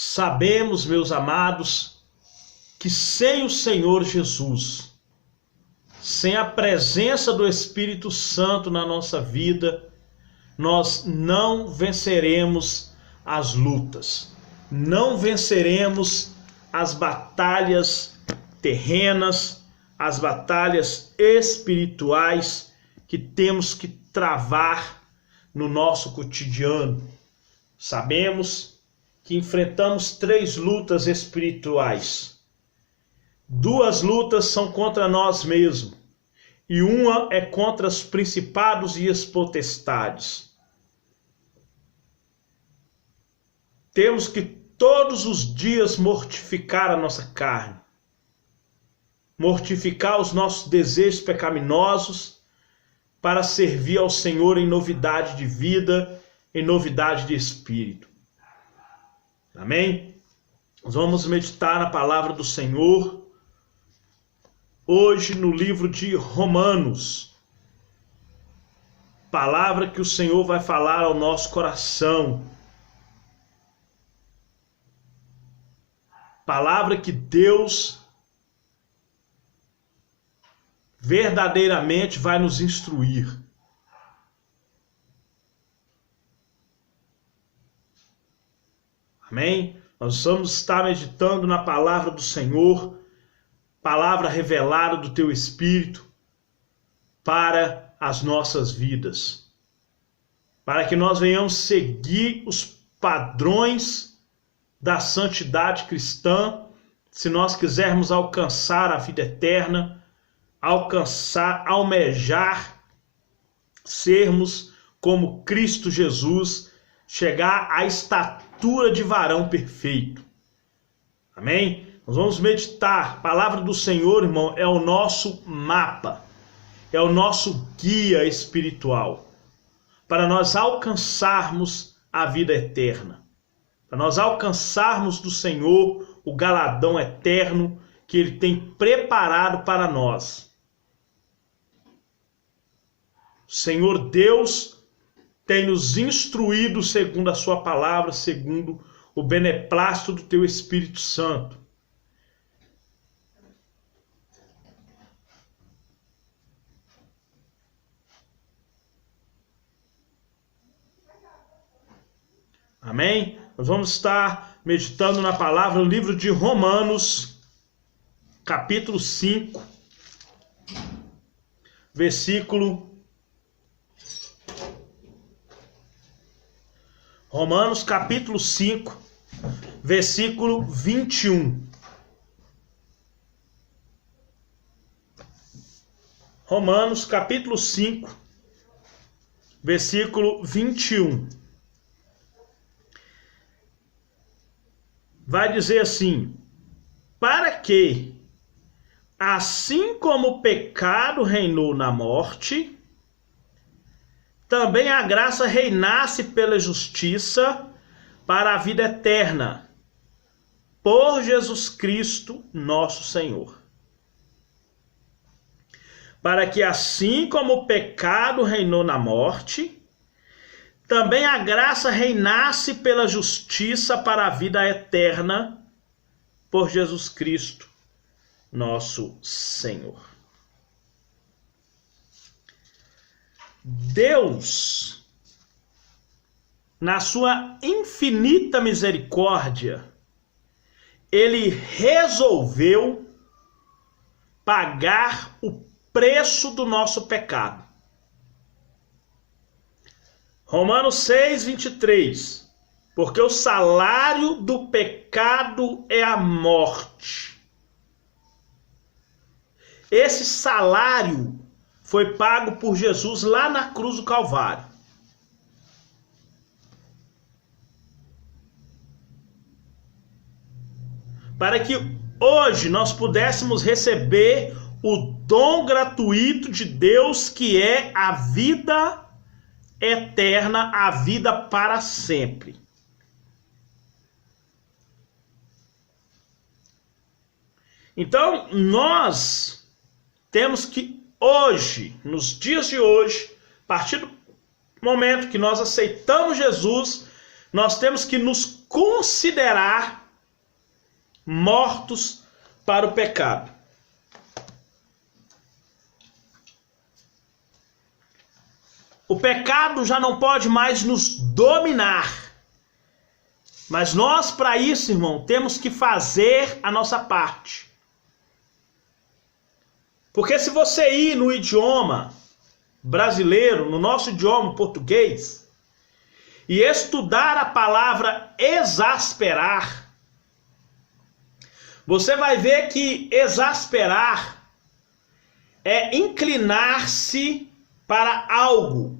Sabemos, meus amados, que sem o Senhor Jesus, sem a presença do Espírito Santo na nossa vida, nós não venceremos as lutas, não venceremos as batalhas terrenas, as batalhas espirituais que temos que travar no nosso cotidiano. Sabemos que enfrentamos 3 lutas espirituais. 2 lutas são contra nós mesmos e uma é contra os principados e as potestades. Temos que todos os dias mortificar a nossa carne, mortificar os nossos desejos pecaminosos para servir ao Senhor em novidade de vida, em novidade de espírito. Amém? Nós vamos meditar na palavra do Senhor hoje no livro de Romanos. Palavra que o Senhor vai falar ao nosso coração. Palavra que Deus verdadeiramente vai nos instruir. Amém? Nós vamos estar meditando na palavra do Senhor, palavra revelada do teu Espírito para as nossas vidas, para que nós venhamos seguir os padrões da santidade cristã, se nós quisermos alcançar a vida eterna, almejar sermos como Cristo Jesus, chegar à estatura de varão perfeito. Amém? Nós vamos meditar. A palavra do Senhor, irmão, é o nosso mapa, é o nosso guia espiritual para nós alcançarmos a vida eterna, para nós alcançarmos do Senhor o galardão eterno que Ele tem preparado para nós. O Senhor Deus tem nos instruído segundo a sua palavra, segundo o beneplácito do teu Espírito Santo. Amém? Nós vamos estar meditando na palavra, no livro de Romanos, capítulo 5, versículo... Romanos, capítulo 5, versículo 21. Romanos, capítulo 5, versículo 21. Vai dizer assim: para que, assim como o pecado reinou na morte, também a graça reinasse pela justiça para a vida eterna, por Jesus Cristo, nosso Senhor. Para que, assim como o pecado reinou na morte, também a graça reinasse pela justiça para a vida eterna, por Jesus Cristo, nosso Senhor. Deus, na sua infinita misericórdia, Ele resolveu pagar o preço do nosso pecado. Romanos 6, 23. Porque o salário do pecado é a morte. Esse salário foi pago por Jesus lá na cruz do Calvário. Para que hoje nós pudéssemos receber o dom gratuito de Deus, que é a vida eterna, a vida para sempre. Então, nós temos que hoje, nos dias de hoje, a partir do momento que nós aceitamos Jesus, nós temos que nos considerar mortos para o pecado. O pecado já não pode mais nos dominar. Mas nós, para isso, irmão, temos que fazer a nossa parte. Porque se você ir no idioma brasileiro, no nosso idioma português, e estudar a palavra exasperar, você vai ver que exasperar é inclinar-se para algo,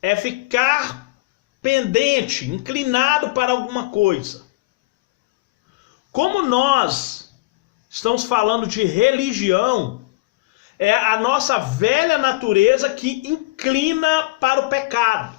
é ficar pendente, inclinado para alguma coisa. Como nós estamos falando de religião, é a nossa velha natureza que inclina para o pecado.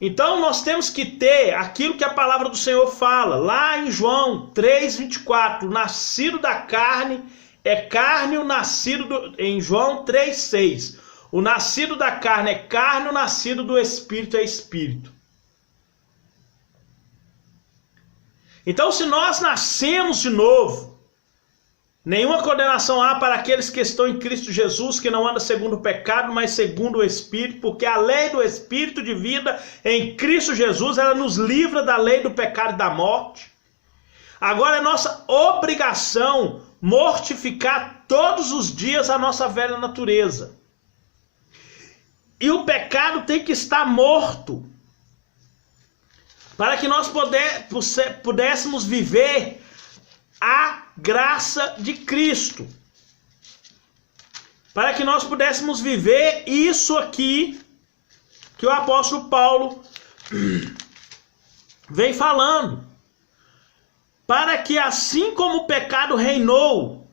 Então nós temos que ter aquilo que a palavra do Senhor fala, lá em João 3,24, o nascido da carne é carne, o nascido em João 3,6. O nascido da carne é carne, o nascido do Espírito é Espírito. Então, se nós nascemos de novo, nenhuma condenação há para aqueles que estão em Cristo Jesus, que não andam segundo o pecado, mas segundo o Espírito, porque a lei do Espírito de vida em Cristo Jesus, ela nos livra da lei do pecado e da morte. Agora é nossa obrigação mortificar todos os dias a nossa velha natureza. E o pecado tem que estar morto, para que nós pudéssemos viver a graça de Cristo, para que nós pudéssemos viver isso aqui que o apóstolo Paulo vem falando, para que assim como o pecado reinou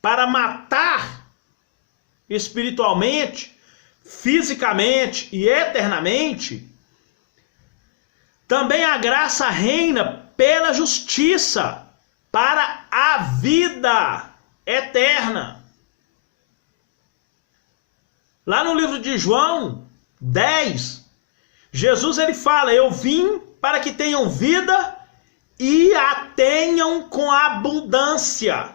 para matar espiritualmente, fisicamente e eternamente, também a graça reina pela justiça para a vida eterna. Lá no livro de João 10, Jesus ele fala: eu vim para que tenham vida e a tenham com abundância.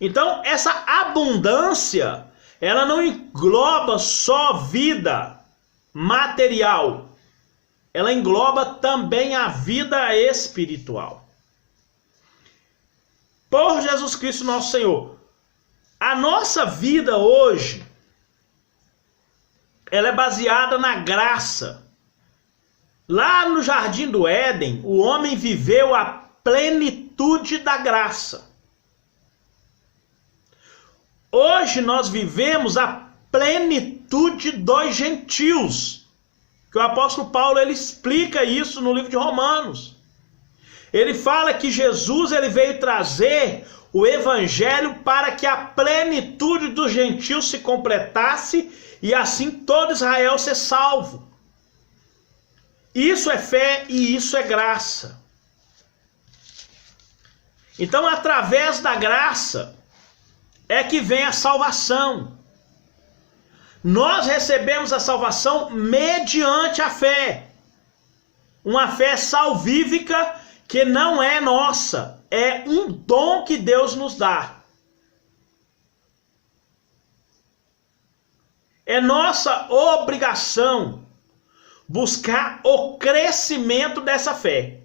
Então, essa abundância, ela não engloba só vida material, ela engloba também a vida espiritual. Por Jesus Cristo nosso Senhor, a nossa vida hoje, ela é baseada na graça. Lá no Jardim do Éden, o homem viveu a plenitude da graça. Hoje nós vivemos a plenitude dos gentios, que o apóstolo Paulo ele explica isso no livro de Romanos. Ele fala que Jesus ele veio trazer o evangelho para que a plenitude dos gentios se completasse e assim todo Israel ser salvo. Isso é fé e isso é graça. Então, através da graça é que vem a salvação. Nós recebemos a salvação mediante a fé. Uma fé salvífica que não é nossa, é um dom que Deus nos dá. É nossa obrigação buscar o crescimento dessa fé.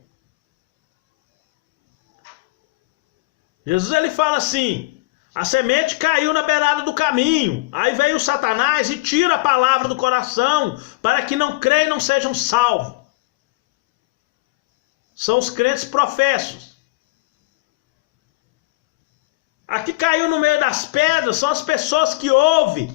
Jesus ele fala assim: a semente caiu na beirada do caminho, aí veio o Satanás e tira a palavra do coração, para que não creiam e não sejam salvos. São os crentes professos. Aqui caiu no meio das pedras, são as pessoas que ouvem,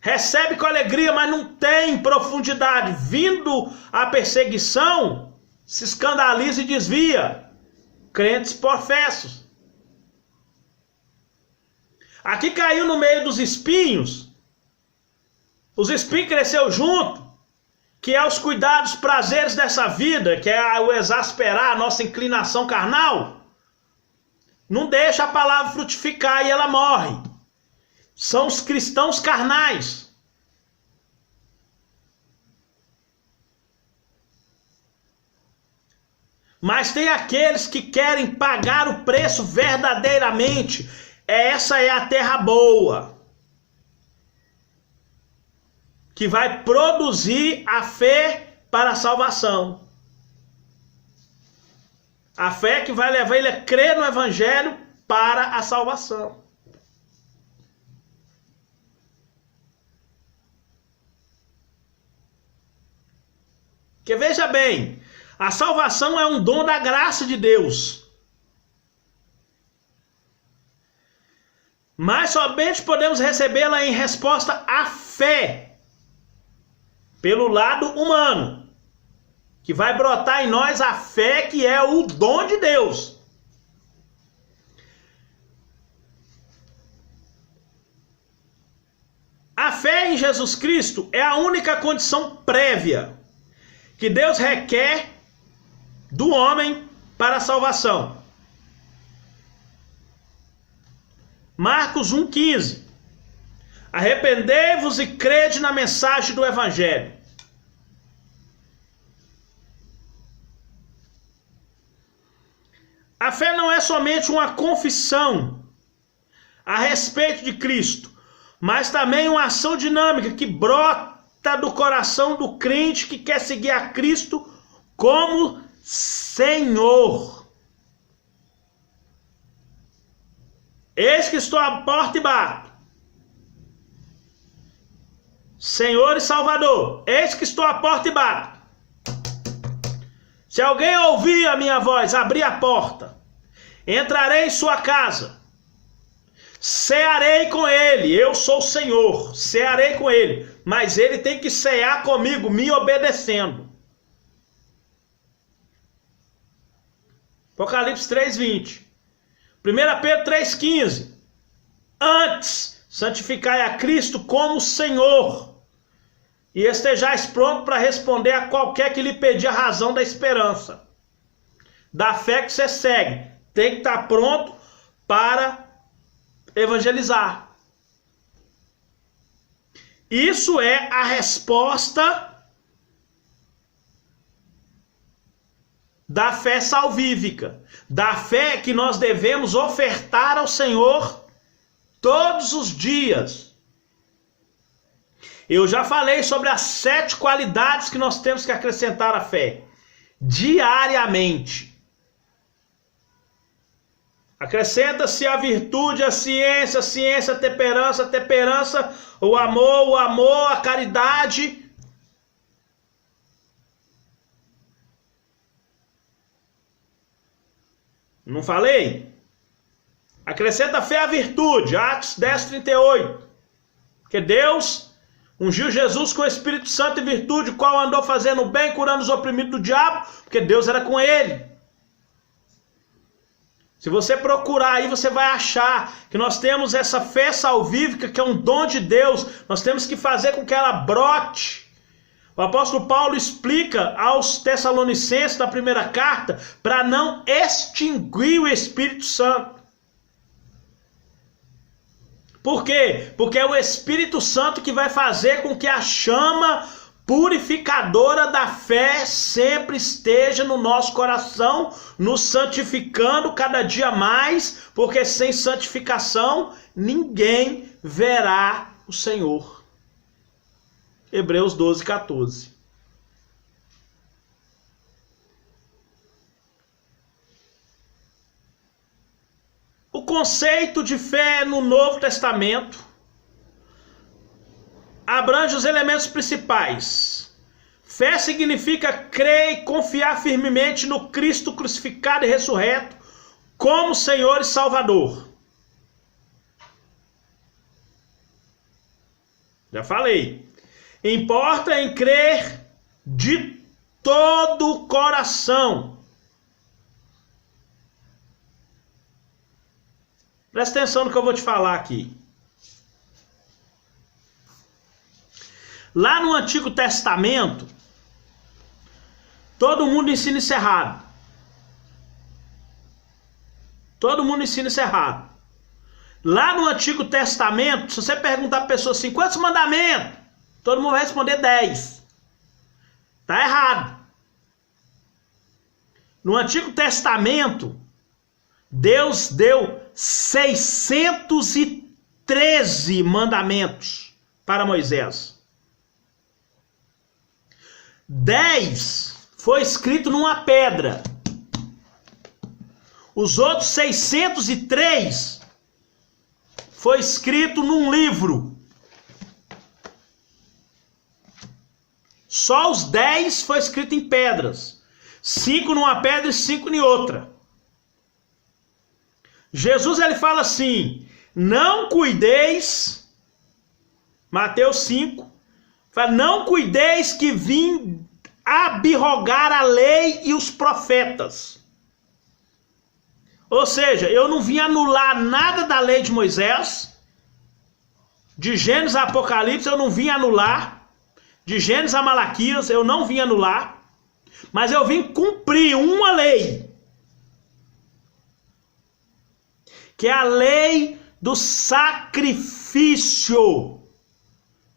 recebem com alegria, mas não tem profundidade. Vindo a perseguição, se escandaliza e desvia. Crentes professos. Aqui caiu no meio dos espinhos. Os espinhos cresceu junto, que é os cuidados, prazeres dessa vida, que é o exasperar a nossa inclinação carnal. Não deixa a palavra frutificar e ela morre. São os cristãos carnais. Mas tem aqueles que querem pagar o preço verdadeiramente. Essa é a terra boa, que vai produzir a fé para a salvação. A fé que vai levar ele a crer no Evangelho para a salvação. Porque veja bem, a salvação é um dom da graça de Deus. Mas somente podemos recebê-la em resposta à fé, pelo lado humano, que vai brotar em nós a fé que é o dom de Deus. A fé em Jesus Cristo é a única condição prévia que Deus requer do homem para a salvação. Marcos 1,15. Arrependei-vos e crede na mensagem do Evangelho. A fé não é somente uma confissão a respeito de Cristo, mas também uma ação dinâmica que brota do coração do crente que quer seguir a Cristo como Senhor. Eis que estou à porta e bato. Senhor e Salvador, eis que estou à porta e bato. Se alguém ouvir a minha voz, abrir a porta, entrarei em sua casa, cearei com ele, eu sou o Senhor, cearei com ele, mas ele tem que cear comigo, me obedecendo. Apocalipse 3:20. 1 Pedro 3,15. Antes, santificai a Cristo como Senhor, e estejais pronto para responder a qualquer que lhe pedir a razão da esperança, da fé que você segue. Tem que estar pronto para evangelizar. Isso é a resposta da fé salvífica, da fé que nós devemos ofertar ao Senhor todos os dias. Eu já falei sobre as 7 qualidades que nós temos que acrescentar à fé, diariamente. Acrescenta-se a virtude, a ciência, a temperança, o amor, a caridade. Não falei? Acrescenta a fé à virtude, Atos 10:38. Porque Deus ungiu Jesus com o Espírito Santo e virtude, o qual andou fazendo bem, curando os oprimidos do diabo, porque Deus era com ele. Se você procurar aí, você vai achar que nós temos essa fé salvífica, que é um dom de Deus. Nós temos que fazer com que ela brote. O apóstolo Paulo explica aos Tessalonicenses, na primeira carta, para não extinguir o Espírito Santo. Por quê? Porque é o Espírito Santo que vai fazer com que a chama purificadora da fé sempre esteja no nosso coração, nos santificando cada dia mais, porque sem santificação ninguém verá o Senhor. Hebreus 12:14. O conceito de fé no Novo Testamento abrange os elementos principais. Fé significa crer e confiar firmemente no Cristo crucificado e ressurreto como Senhor e Salvador. Já falei. Importa em crer de todo o coração. Presta atenção no que eu vou te falar aqui. Lá no Antigo Testamento, todo mundo ensina isso errado. Todo mundo ensina isso errado. Lá no Antigo Testamento, se você perguntar para a pessoa assim, quantos mandamentos? Todo mundo vai responder 10. Tá errado. No Antigo Testamento, Deus deu 613 mandamentos para Moisés. 10 foi escrito numa pedra. Os outros 603 foi escrito num livro. Só os 10 foi escrito em pedras. 5 numa pedra e 5 em outra. Jesus ele fala assim: não cuideis, Mateus 5, fala, não cuideis que vim abrogar a lei e os profetas. Ou seja, eu não vim anular nada da lei de Moisés, de Gênesis a Apocalipse eu não vim anular, de Gênesis a Malaquias eu não vim anular, mas eu vim cumprir uma lei, que é a lei do sacrifício,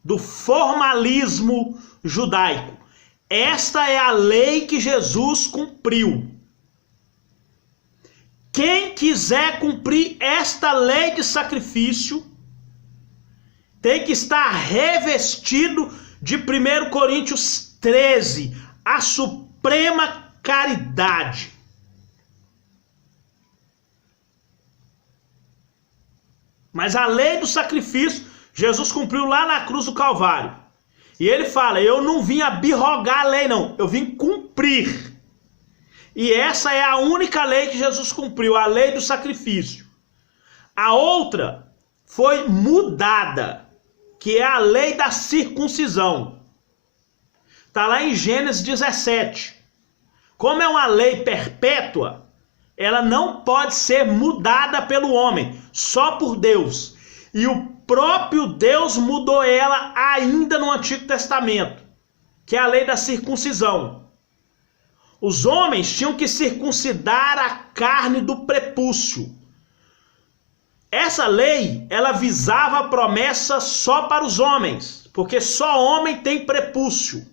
do formalismo judaico. Esta é a lei que Jesus cumpriu. Quem quiser cumprir esta lei de sacrifício tem que estar revestido de 1 Coríntios 13, a suprema caridade. Mas a lei do sacrifício, Jesus cumpriu lá na cruz do Calvário. E ele fala, eu não vim abrogar a lei não, eu vim cumprir. E essa é a única lei que Jesus cumpriu, a lei do sacrifício. A outra foi mudada, que é a lei da circuncisão. Está lá em Gênesis 17. Como é uma lei perpétua, ela não pode ser mudada pelo homem, só por Deus. E o próprio Deus mudou ela ainda no Antigo Testamento, que é a lei da circuncisão. Os homens tinham que circuncidar a carne do prepúcio. Essa lei, ela visava a promessa só para os homens, porque só homem tem prepúcio.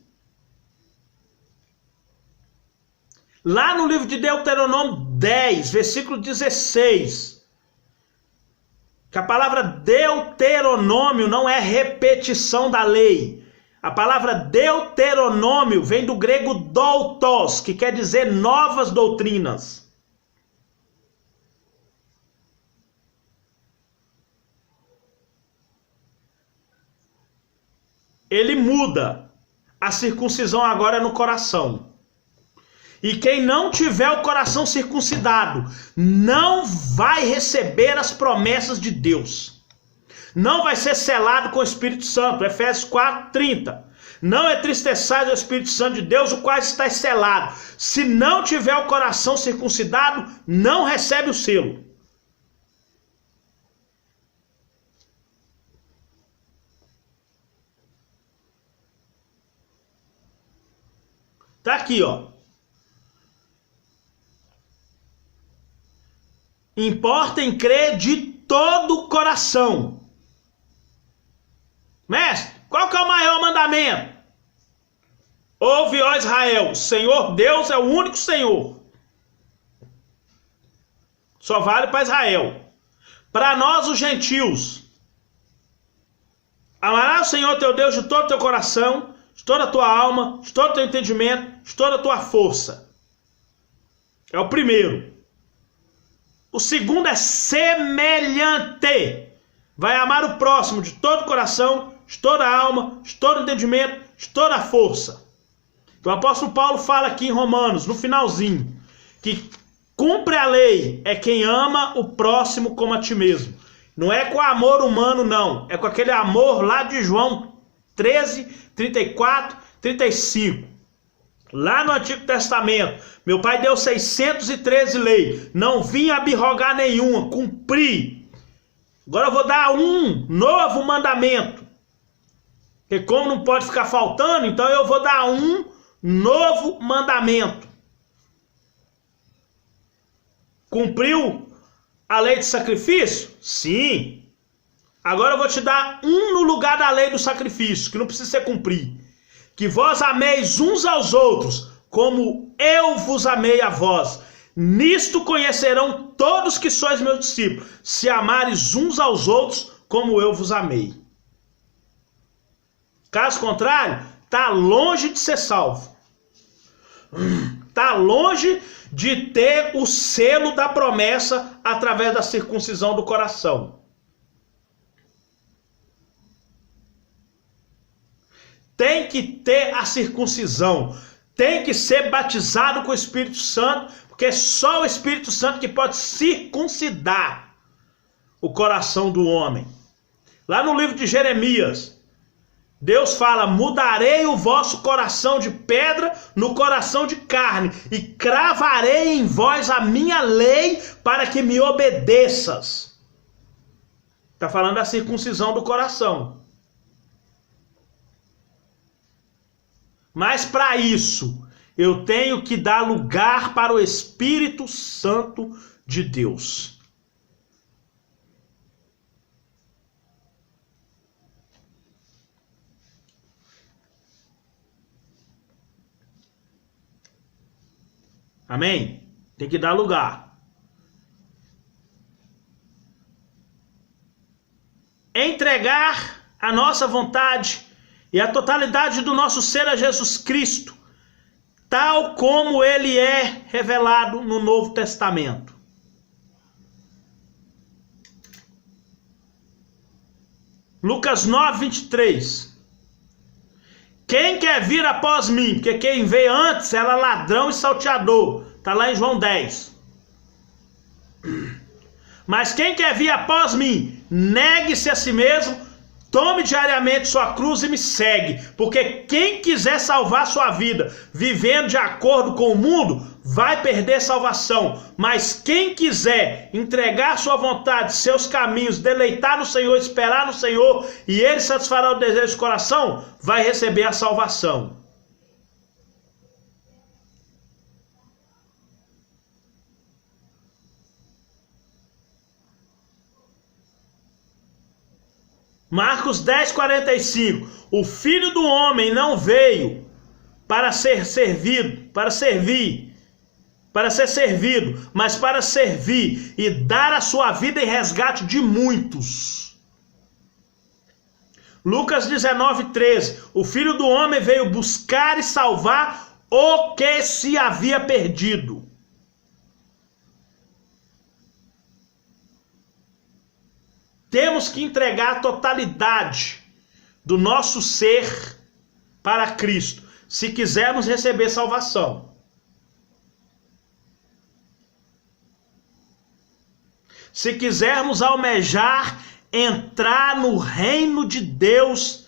Lá no livro de Deuteronômio 10, versículo 16, que a palavra Deuteronômio não é repetição da lei. A palavra Deuteronômio vem do grego doutos, que quer dizer novas doutrinas. Ele muda. A circuncisão agora é no coração. E quem não tiver o coração circuncidado não vai receber as promessas de Deus. Não vai ser selado com o Espírito Santo. Efésios 4:30. Não entristeçais o Espírito Santo de Deus, o qual está selado. Se não tiver o coração circuncidado, não recebe o selo. Tá aqui, ó. Importa em crer de todo o coração. Mestre, qual que é o maior mandamento? Ouve, ó Israel, o Senhor Deus é o único Senhor. Só vale para Israel. Para nós, os gentios, amarás o Senhor teu Deus de todo o teu coração, de toda a tua alma, de todo o teu entendimento, de toda a tua força. É o primeiro. O segundo é semelhante. Vai amar o próximo de todo o coração, de toda a alma, de todo o entendimento, de toda a força. Então, o apóstolo Paulo fala aqui em Romanos, no finalzinho, que cumpre a lei é quem ama o próximo como a ti mesmo. Não é com amor humano, não. É com aquele amor lá de João 13, 34, 35. Lá no Antigo Testamento, meu pai deu 613 leis. Não vim abrogar nenhuma, cumpri. Agora eu vou dar um novo mandamento. Porque como não pode ficar faltando, então eu vou dar um novo mandamento. Cumpriu a lei de sacrifício? Sim. Agora eu vou te dar um no lugar da lei do sacrifício, que não precisa ser cumprido. Que vós ameis uns aos outros, como eu vos amei a vós. Nisto conhecerão todos que sois meus discípulos, se amares uns aos outros como eu vos amei. Caso contrário, está longe de ser salvo. Está longe de ter o selo da promessa através da circuncisão do coração. Tem que ter a circuncisão. Tem que ser batizado com o Espírito Santo, porque é só o Espírito Santo que pode circuncidar o coração do homem. Lá no livro de Jeremias, Deus fala: mudarei o vosso coração de pedra no coração de carne, e cravarei em vós a minha lei para que me obedeças. Está falando da circuncisão do coração. Mas para isso, eu tenho que dar lugar para o Espírito Santo de Deus. Amém? Tem que dar lugar. Entregar a nossa vontade e a totalidade do nosso ser a Jesus Cristo, tal como ele é revelado no Novo Testamento. Lucas 9, 23. Quem quer vir após mim? Porque quem veio antes era ladrão e salteador. Está lá em João 10. Mas quem quer vir após mim, negue-se a si mesmo, tome diariamente sua cruz e me segue. Porque quem quiser salvar sua vida, vivendo de acordo com o mundo, vai perder salvação. Mas quem quiser entregar sua vontade, seus caminhos, deleitar no Senhor, esperar no Senhor, e Ele satisfará o desejo do coração, vai receber a salvação. Marcos 10, 45. O Filho do Homem não veio para ser servido, para ser servido, mas para servir e dar a sua vida em resgate de muitos. Lucas 19, 13. O Filho do Homem veio buscar e salvar o que se havia perdido. Temos que entregar a totalidade do nosso ser para Cristo, se quisermos receber salvação. Se quisermos almejar entrar no reino de Deus,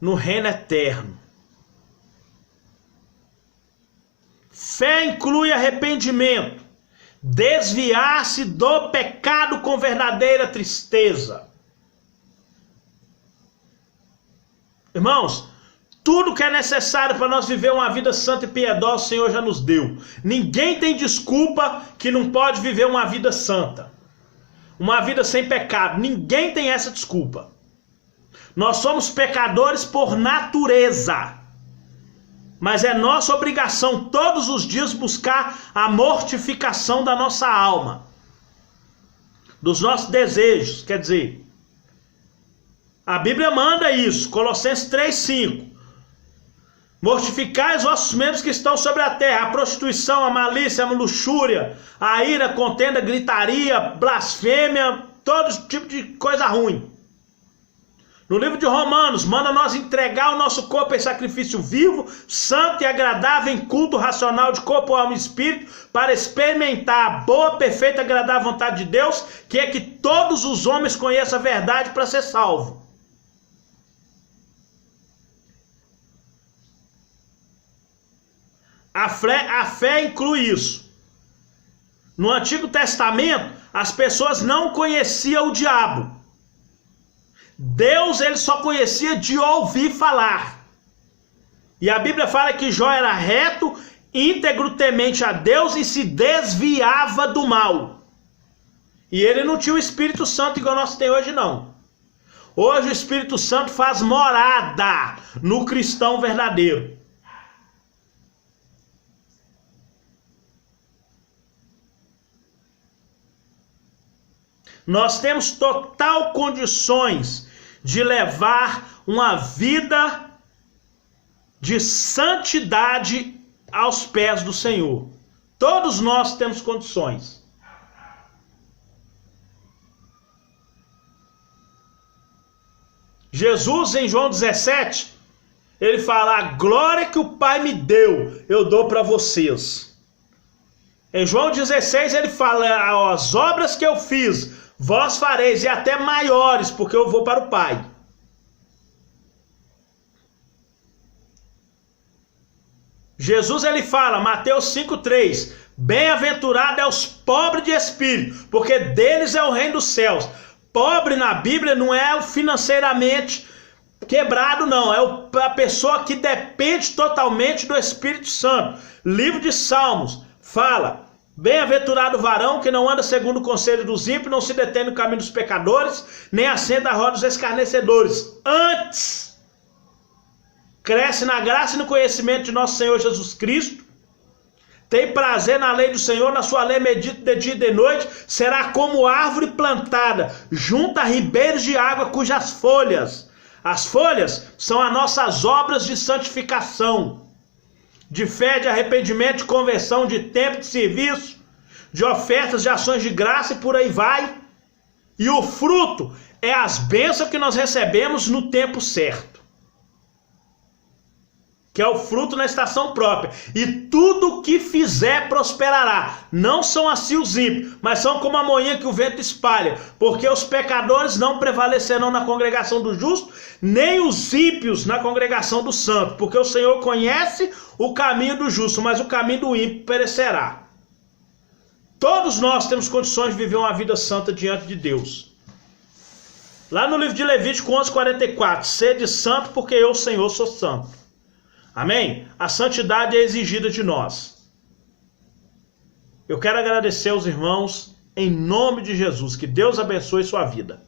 no reino eterno. Fé inclui arrependimento, desviar-se do pecado com verdadeira tristeza. Irmãos, tudo que é necessário para nós viver uma vida santa e piedosa, o Senhor já nos deu. Ninguém tem desculpa que não pode viver uma vida santa, uma vida sem pecado. Ninguém tem essa desculpa. Nós somos pecadores por natureza. Mas é nossa obrigação todos os dias buscar a mortificação da nossa alma, dos nossos desejos. Quer dizer, a Bíblia manda isso, Colossenses 3:5. Mortificai os vossos membros que estão sobre a terra: a prostituição, a malícia, a luxúria, a ira, a contenda, a gritaria, blasfêmia, todo tipo de coisa ruim. No livro de Romanos, manda nós entregar o nosso corpo em sacrifício vivo, santo e agradável, em culto racional de corpo, alma e espírito, para experimentar a boa, perfeita e agradável vontade de Deus, que é que todos os homens conheçam a verdade para ser salvo. A fé inclui isso. No Antigo Testamento, as pessoas não conheciam o diabo. Deus, ele só conhecia de ouvir falar. E a Bíblia fala que Jó era reto, íntegro, temente a Deus e se desviava do mal. E ele não tinha o Espírito Santo igual nós temos hoje, não. Hoje o Espírito Santo faz morada no cristão verdadeiro. Nós temos total condições de levar uma vida de santidade aos pés do Senhor. Todos nós temos condições. Jesus, em João 17, ele fala: a glória que o Pai me deu, eu dou para vocês. Em João 16, ele fala: as obras que eu fiz, vós fareis, e até maiores, porque eu vou para o Pai. Jesus, ele fala, Mateus 5,3, bem-aventurado é os pobres de espírito, porque deles é o reino dos céus. Pobre na Bíblia não é o financeiramente quebrado, não, é a pessoa que depende totalmente do Espírito Santo. Livro de Salmos fala: bem-aventurado o varão que não anda segundo o conselho dos ímpios, não se detém no caminho dos pecadores, nem assenta à roda dos escarnecedores. Antes cresce na graça e no conhecimento de nosso Senhor Jesus Cristo, tem prazer na lei do Senhor, na sua lei medita de dia e de noite, será como árvore plantada junto a ribeiros de água, cujas folhas, as folhas são as nossas obras de santificação, de fé, de arrependimento, de conversão, de tempo de serviço, de ofertas, de ações de graça e por aí vai. E o fruto é as bênçãos que nós recebemos no tempo certo, que é o fruto na estação própria. E tudo que fizer prosperará. Não são assim os ímpios, mas são como a moinha que o vento espalha, porque os pecadores não prevalecerão na congregação do justo, nem os ímpios na congregação do santo, porque o Senhor conhece o caminho do justo, mas o caminho do ímpio perecerá. Todos nós temos condições de viver uma vida santa diante de Deus. Lá no livro de Levítico 11:44, sede santo, porque eu, Senhor, sou santo. Amém? A santidade é exigida de nós. Eu quero agradecer aos irmãos em nome de Jesus. Que Deus abençoe sua vida.